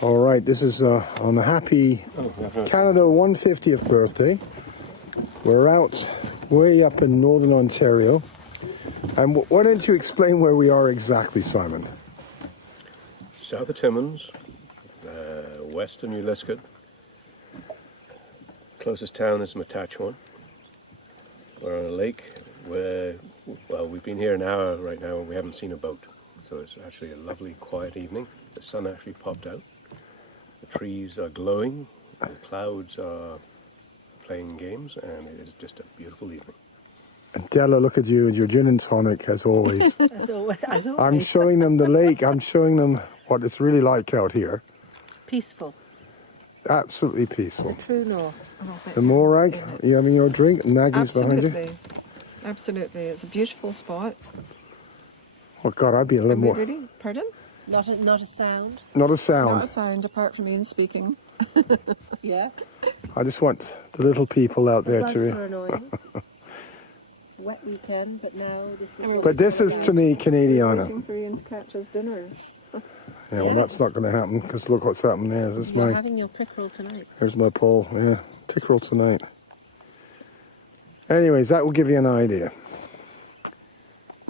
All right, this is on the happy Canada 150th birthday. We're out way up in northern Ontario. And why don't you explain where we are exactly, Simon? South of Timmins, west of New Liskeard. Closest town is Matachewan. We're on a lake where, well, we've been here an hour right now and we haven't seen a boat. So it's actually a lovely, quiet evening. The sun actually popped out. The trees are glowing. The clouds are playing games, and it is just a beautiful evening. And Della, look at you and your gin and tonic, as always. As always. I'm showing them the lake. I'm showing them what it's really like out here. Peaceful. Absolutely peaceful. The true north. The Morag, are you having your drink? Nagy's behind you? Absolutely. It's a beautiful spot. Oh, God, I'd be a little Are we more... ready? Pardon? Not a sound. Not a sound. Not a sound apart from Ian speaking. Yeah. I just want the little people out there Bugs to... are annoying. Wet weekend, but now this is... But this is, to me, Canadiana. Waiting for Ian to catch his dinner. Yeah, well, that's not going to happen, because look what's happened there. This is You're my... having your pickerel tonight. Here's my pole, yeah. Pickerel tonight. Anyways, that will give you an idea.